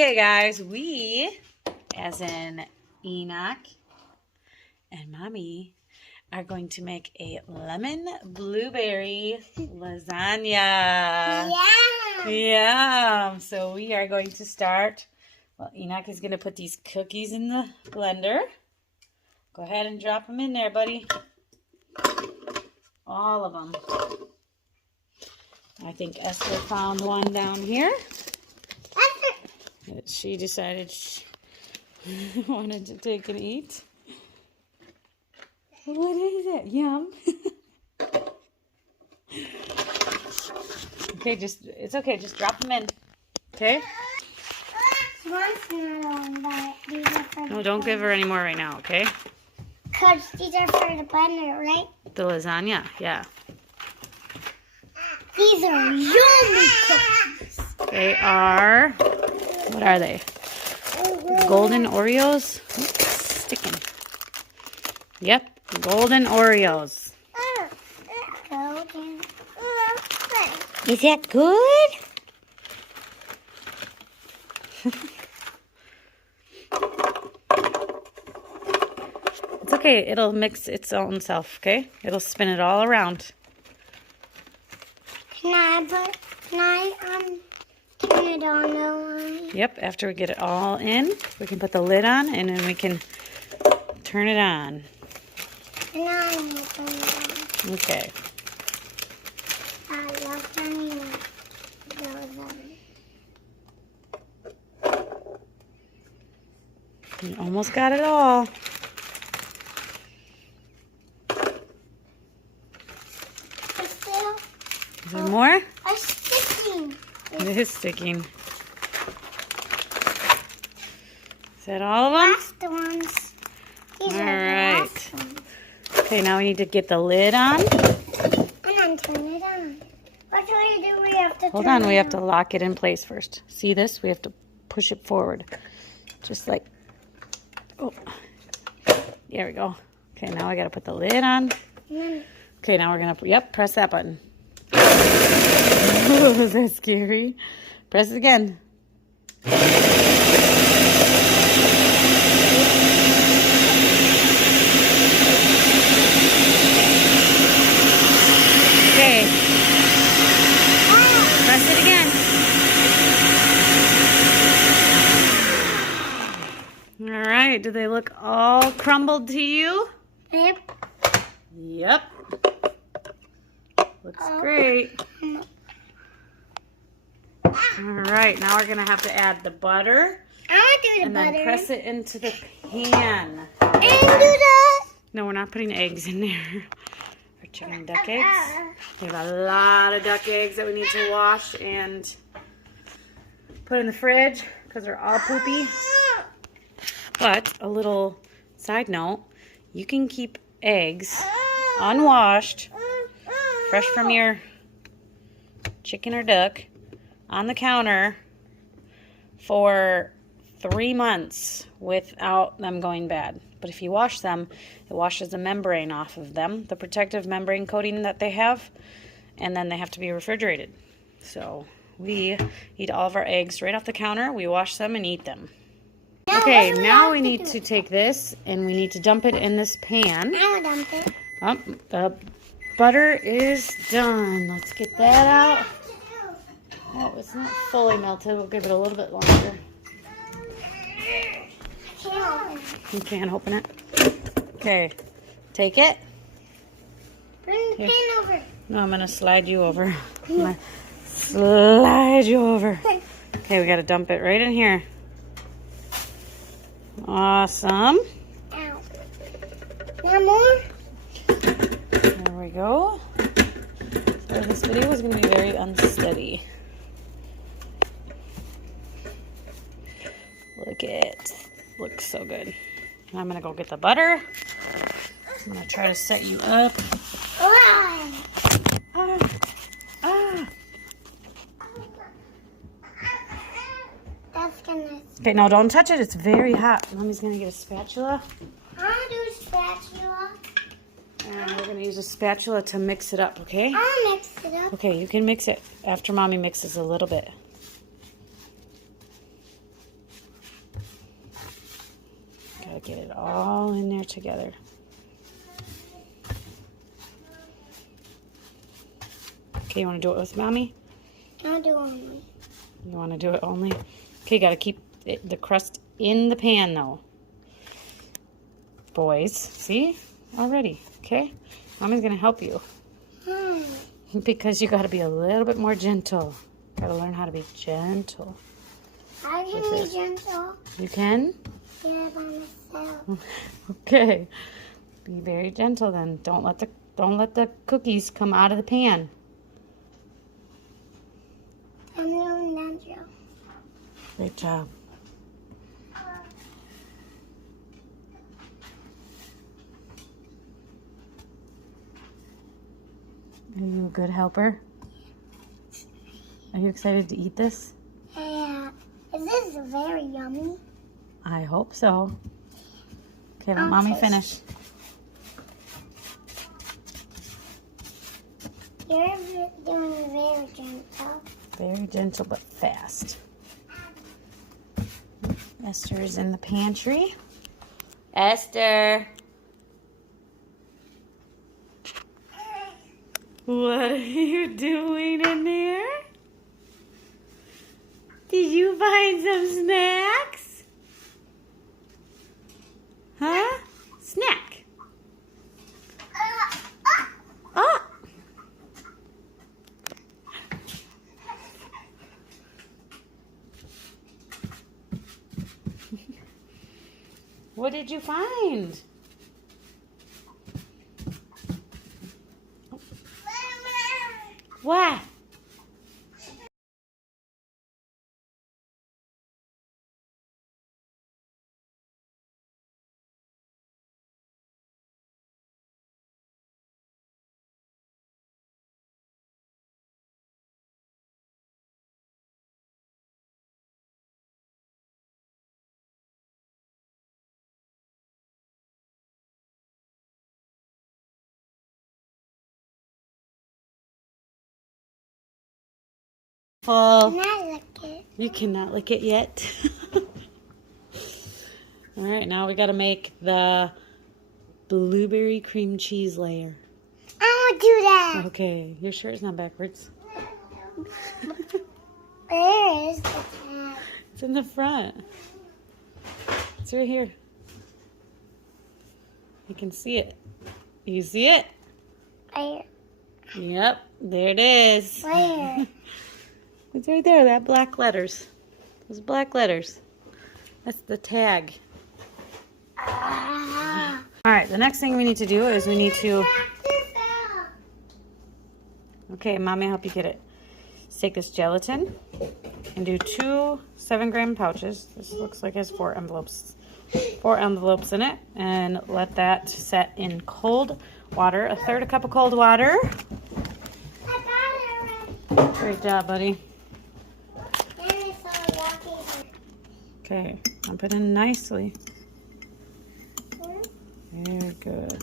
Okay, guys, we, as in Enoch and Mommy, are going to make a lemon blueberry lasagna. Yeah. So we are going to start. Well, Enoch is going to put these cookies in the blender. Go ahead and drop them in there, buddy. All of them. I think Esther found one down here. She decided she wanted to take and eat. What is it? Yum. Okay, it's okay. Just drop them in. Okay? No, don't give her any more right now, okay? Because these are for the blender, right? The lasagna, yeah. These are yummy cookies. They are, what are they? Golden Oreos? Oops, sticking. Yep, golden Oreos. Golden. Is that good? It's okay, it'll mix its own self, okay? It'll spin it all around. Can I turn it on now? Yep, after we get it all in, we can put the lid on and then we can turn it on. And I'm going to turn it on. Okay. I love turning it on. You almost got it all. Is there more? It's sticking. It is sticking. Is that all of them? Last ones. These All are the right. last ones. Okay, now we need to get the lid on. And then turn it on. What do we do? We have to Hold turn on, it we have to lock it in place first. See this? We have to push it forward. Just like, oh, there we go. Okay, now I gotta put the lid on. Okay, now we're gonna, yep, press that button. Oh, is that scary? Press it again. Okay. Press it again. All right, do they look all crumbled to you? Yep. Yep. Looks great. All right, now we're gonna have to add the butter. I want to do the And butter. then press it into the pan. And do that. No, we're not putting eggs in there. Our chicken and duck eggs. We have a lot of duck eggs that we need to wash and put in the fridge because they're all poopy. But a little side note, you can keep eggs unwashed, fresh from your chicken or duck, on the counter for 3 months without them going bad. But if you wash them, it washes the membrane off of them, the protective membrane coating that they have, and then they have to be refrigerated. So we eat all of our eggs right off the counter. We wash them and eat them. Okay, now we need to take this and we need to dump it in this pan. I will dump it. The butter is done. Let's get that out. Oh, it's not fully melted. We'll give it a little bit longer. You can't open it. Okay, take it. Bring the pan over. No, I'm going to slide you over. I'm going to slide you over. Okay, we got to dump it right in here. Awesome. Ow. One more? There we go. So this video is going to be very unsteady. Look it. Looks so good. I'm going to go get the butter. I'm going to try to set you up. That's gonna... Okay, now don't touch it. It's very hot. Mommy's going to get a spatula. I'm gonna do a spatula. And we're going to use a spatula to mix it up, okay? I'll mix it up. Okay, you can mix it after Mommy mixes a little bit. Gotta get it all in there together. Okay, you want to do it with Mommy? I'll do only. You want to do it only? Okay, gotta keep the crust in the pan though. Boys, see? Already, okay? Mommy's gonna help you. Because you gotta be a little bit more gentle. Gotta learn how to be gentle. I can be gentle. You can? Yeah, by myself. Okay. Be very gentle then. Don't let the cookies come out of the pan. I'm doing gentle. Great job. Are you a good helper? Are you excited to eat this? Yeah. Is this very yummy? I hope so. Okay, let I'll Mommy taste. finish. You're doing very gentle. Very gentle but fast. Esther's in the pantry. Esther! What are you doing in there? Did you find some snacks? Huh? Snack. Oh! What did you find? What? Well, Can I lick it? you cannot lick it yet. All right, now we got to make the blueberry cream cheese layer. I want to do that. Okay, your shirt's not backwards. Where is the tag? It's in the front. It's right here. You can see it. You see it? Where? Yep, there it is. Where? It's right there, that black letters. Those black letters. That's the tag. Ah. All right, the next thing we need to do is we need to... Okay, Mommy, help you get it. Take this gelatin and do 2 7-gram pouches. This looks like it has 4 envelopes. 4 envelopes in it. And let that set in cold water. 1/3 cup of cold water. Great job, buddy. Okay, dump it in nicely. Very good.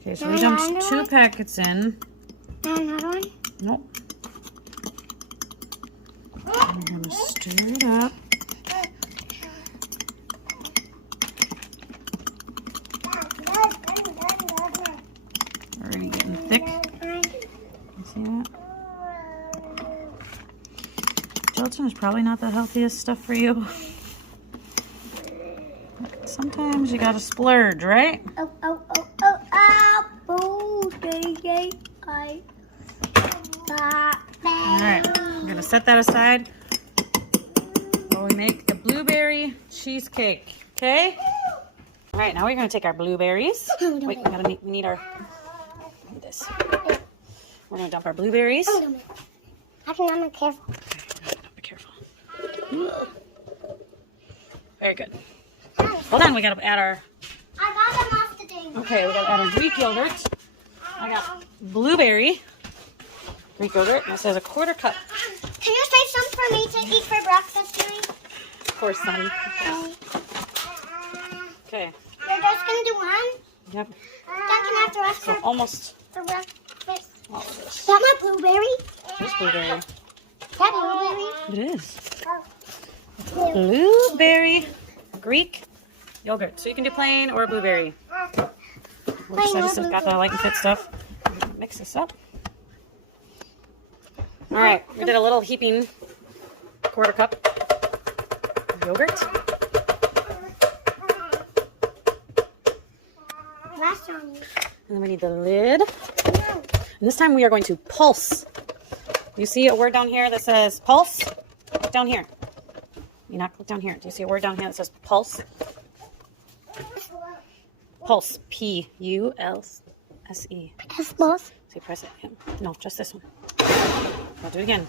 Okay, so we dumped 2 packets in. Another one? Nope. I'm gonna stir it up. Already getting thick. You see that? Gelatin is probably not the healthiest stuff for you. Sometimes you gotta splurge, right? Oh. Oh, day. Alright, I'm gonna set that aside while we make the blueberry cheesecake. Okay? Alright, now we're gonna take our blueberries. Wait, we need our this. We're gonna dump our blueberries. I can not be careful. Be careful. Very good. Hold on, we gotta add our... I got them off the thing. Okay, we gotta add our Greek yogurt. I got blueberry Greek yogurt, and it says 1/4 cup. Can you save some for me to eat for breakfast, Julie? Of course, honey. Okay. You're just gonna do one? Yep. Then can I have the rest So almost for breakfast? all of this. Is that my blueberry? This blueberry. Is that blueberry? It is. Oh. Blueberry Greek yogurt. So you can do plain or blueberry. Oops, I just got the like and fit stuff. Mix this up. All right, we did a little heaping quarter cup of yogurt. And then we need the lid. And this time we are going to pulse. You see a word down here that says pulse? Look down here. You not look down here. Do you see a word down here that says pulse? Pulse. P-U-L-S-E. Pulse. So you press it. Yeah. No, just this one. I'll do it again.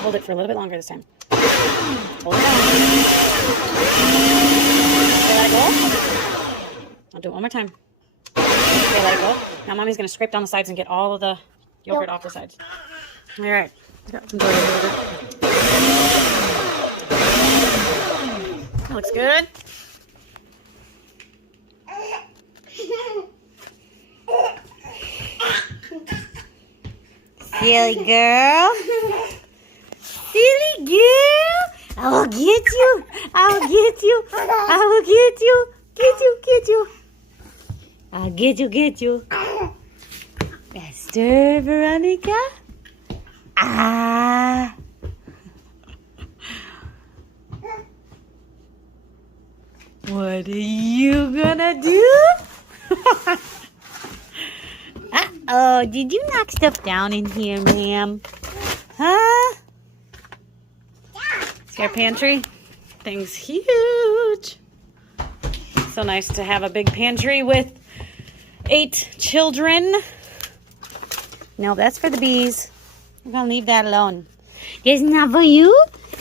Hold it for a little bit longer this time. Hold it down. Okay, let it go. I'll do it one more time. Okay, let it go. Now mommy's going to scrape down the sides and get all of the yogurt off the sides. All right. Got some yogurt. That looks good. Silly girl. Silly girl. I will get you. I will get you. I will get you. Get you. Get you. I'll get you. Get you. Esther, Veronica. Ah. What are you gonna do? Uh-oh, did you knock stuff down in here, ma'am? Huh? See our pantry? Thing's huge. So nice to have a big pantry with 8 children. No, that's for the bees. I'm gonna leave that alone. It's not for you?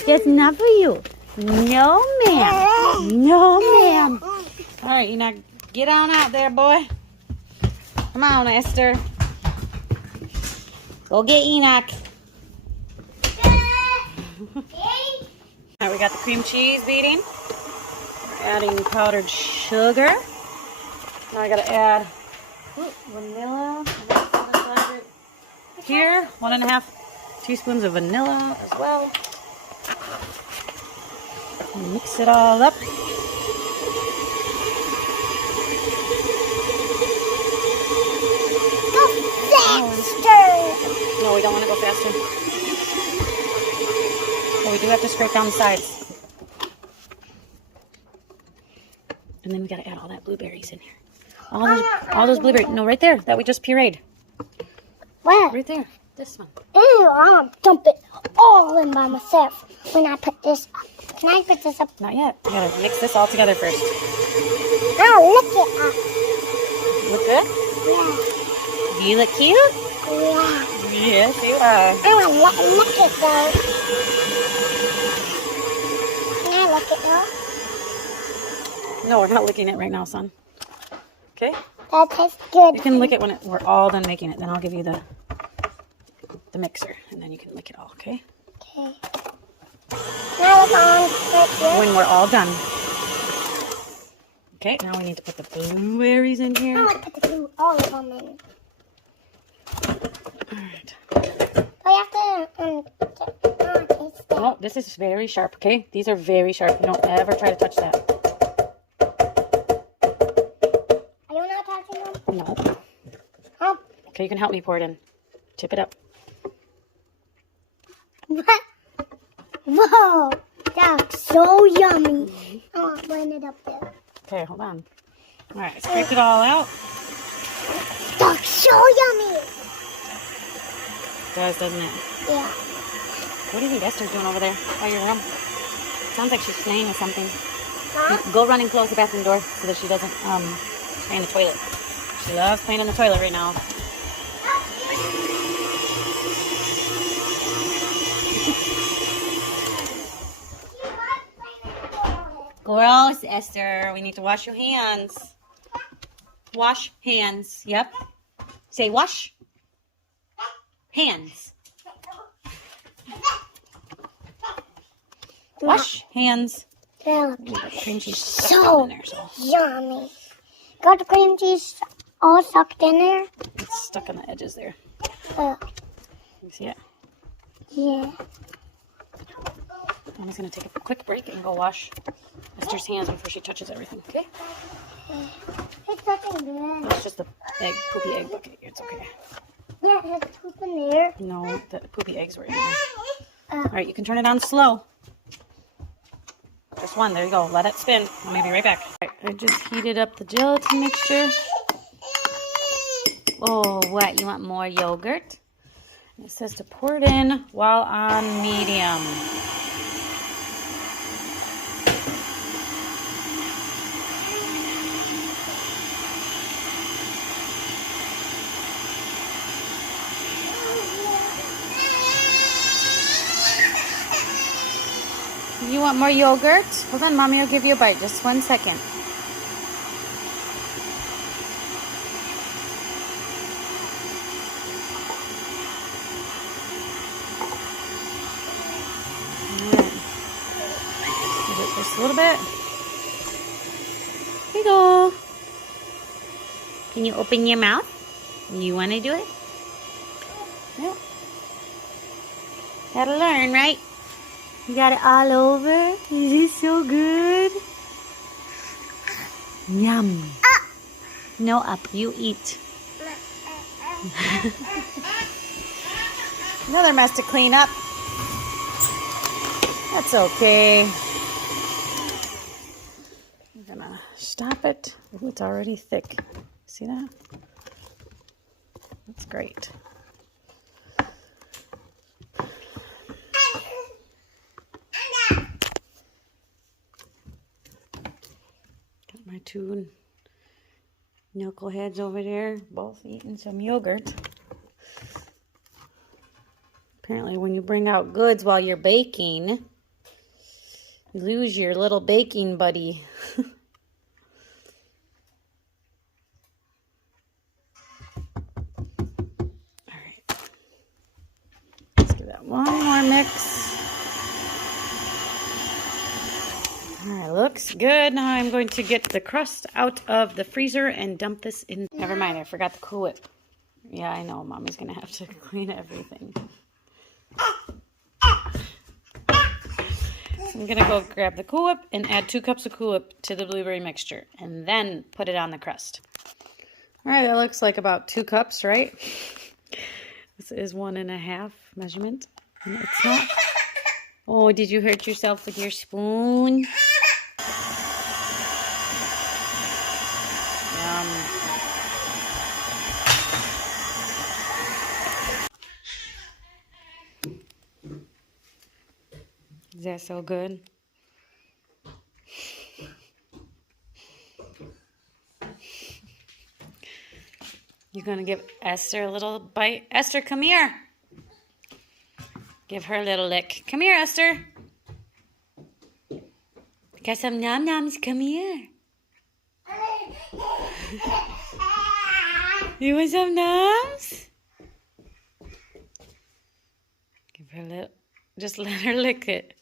It's not for you. No, ma'am. No, ma'am. All right, Enoch, get on out there, boy. Come on, Esther. Go get Enoch. All right, we got the cream cheese beating. We're adding powdered sugar. Now I gotta add vanilla. Here, 1.5 teaspoons of vanilla as well. Mix it all up. Go faster! No, we don't want to go faster. But we do have to scrape down the sides. And then we got to add all that blueberries in here. All those blueberries. No, right there. That we just pureed. Where? Right there. This one. Ew, I'm gonna dump it all in by myself when I put this up. Can I put this up? Not yet. You got to mix this all together first. Oh, look it up. Look good? Yeah. Do you look cute? Yeah. Yes, you are. I want to lick it though. Can I lick it though? No, we're not licking it right now, son. Okay? That tastes good. You can lick it when we're all done making it. Then I'll give you the mixer, and then you can lick it all, okay? Okay. Now it's on right here. When we're all done. Okay, now we need to put the blueberries in I here. want to put the glue, all of them in. Alright. I have to taste it. Oh, this is very sharp, okay? These are very sharp. You don't ever try to touch that. Are you not touching them? No. Oh. Okay, you can help me pour it in. Tip it up. What? Whoa, that's so yummy. Oh, bring it up there. Okay, hold on. All right, scrape it all out. That's so yummy. It does, doesn't it? Yeah. What do you think Esther's doing over there by your room? Sounds like she's playing with something. Huh? Go run and close the bathroom door so that she doesn't play in the toilet. She loves playing in the toilet right now. Gross, Esther. We need to wash your hands. Wash hands. Yep. Say wash hands. Wash hands. Yeah. Cream cheese stuck So in there, so yummy. Got the cream cheese all sucked in there? it's stuck on the edges there. Uh, You see it? yeah. Mommy's gonna take a quick break and go wash Esther's hands before she touches everything, okay? It's nothing good. It's just the poopy egg bucket. It's okay. Yeah, it has poop in there. No, the poopy eggs were in there. Alright, you can turn it on slow. Just one, there you go. Let it spin. I'll be right back. Alright, I just heated up the gelatin mixture. Oh, what? You want more yogurt? It says to pour it in while on medium. You want more yogurt? Hold on, Mommy will give you a bite. Just 1 second. Just a little bit. Here you go. Can you open your mouth? You want to do it? Yep. Gotta learn, right? You got it all over. Is it so good? Yum. No up. You eat. Another mess to clean up. That's okay. I'm gonna stop it. Ooh, it's already thick. See that? That's great. Got my two knuckleheads over there, both eating some yogurt. Apparently when you bring out goods while you're baking, you lose your little baking buddy. Alright. Let's give that one more mix. Alright, looks good. Now I'm going to get the crust out of the freezer and dump this in. Never mind, I forgot the Cool Whip. Yeah, I know. Mommy's going to have to clean everything. I'm going to go grab the Cool Whip and add 2 cups of Cool Whip to the blueberry mixture and then put it on the crust. All right, that looks like about 2 cups, right? This is 1.5 measurement. And it's not. Oh, did you hurt yourself with your spoon? Yum. Is that so good? You're going to give Esther a little bite? Esther, come here. Give her a little lick. Come here, Esther. Got some nom-noms. Come here. You want some noms? Give her a little. Just let her lick it.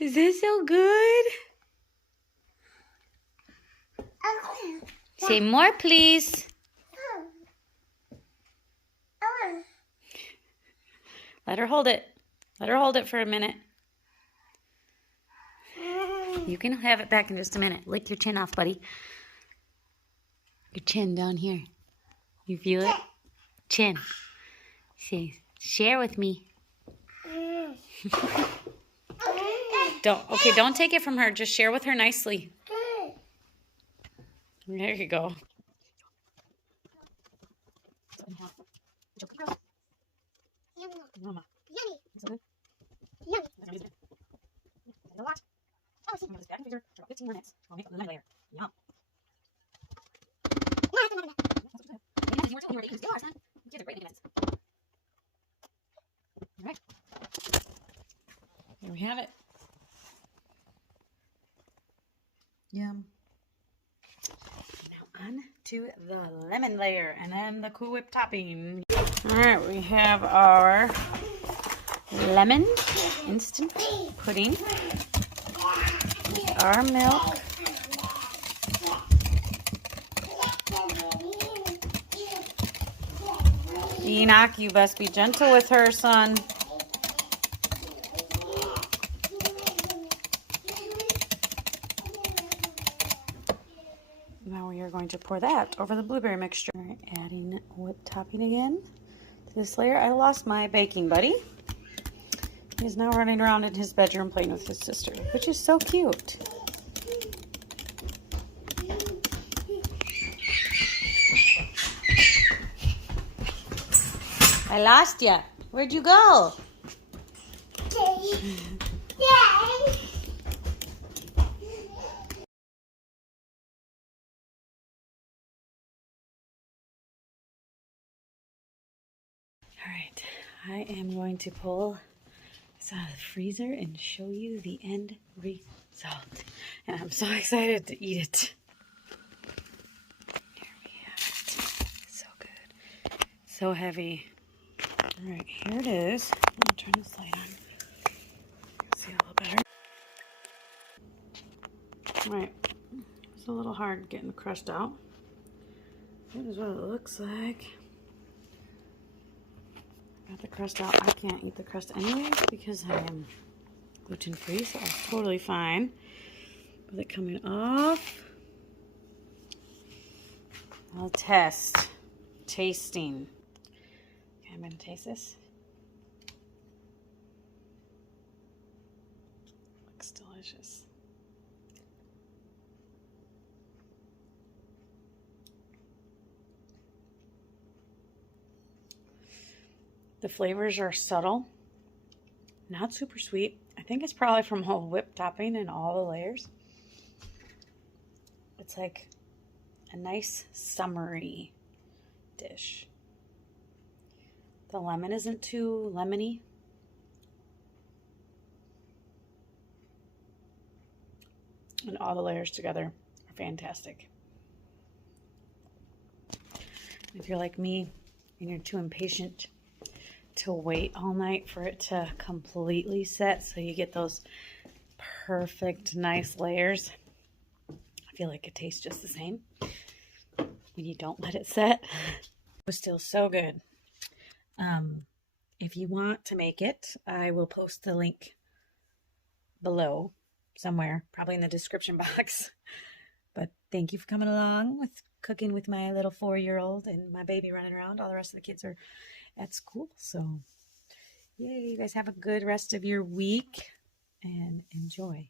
Is this so good? Say more, please. Let her hold it. Let her hold it for a minute. You can have it back in just a minute. Lick your chin off, buddy. Your chin down here. You feel it? Chin. Say, share with me. Don't take it from her. Just share with her nicely. There you go. Yummy. Yummy. A lot. I'm going to this back in the freezer for about 15 minutes. I'll make a lemon layer. Yum. Alright. There we have it. Yum. Now on to the lemon layer and then the Cool Whip topping. Alright, we have our lemon instant pudding. Our milk. Enoch, you best be gentle with her, son. Now we are going to pour that over the blueberry mixture. Adding whipped topping again to this layer. I lost my baking buddy. He's now running around in his bedroom playing with his sister, which is so cute. I lost you. Where'd you go? All right, I am going to pull this out of the freezer and show you the end result. And I'm so excited to eat it. Here we have it. So good. So heavy. All right, here it is. I'm going to turn this light on. See a little better. All right, it's a little hard getting the crust out. That is what it looks like. Got the crust out. I can't eat the crust anyways because I am gluten-free, so that's totally fine. With it coming off, I'll test. Tasting. Okay, I'm going to taste this. Looks delicious. The flavors are subtle, not super sweet. I think it's probably from all the whipped topping and all the layers. It's like a nice summery dish. The lemon isn't too lemony. And all the layers together are fantastic. If you're like me and you're too impatient to wait all night for it to completely set so you get those perfect nice layers, I feel like it tastes just the same when you don't let it set. It was still so good. If you want to make it, I will post the link below somewhere, probably in the description box. But thank you for coming along with cooking with my little 4-year-old and my baby running around. All the rest of the kids are at school. So, yay, you guys have a good rest of your week and enjoy.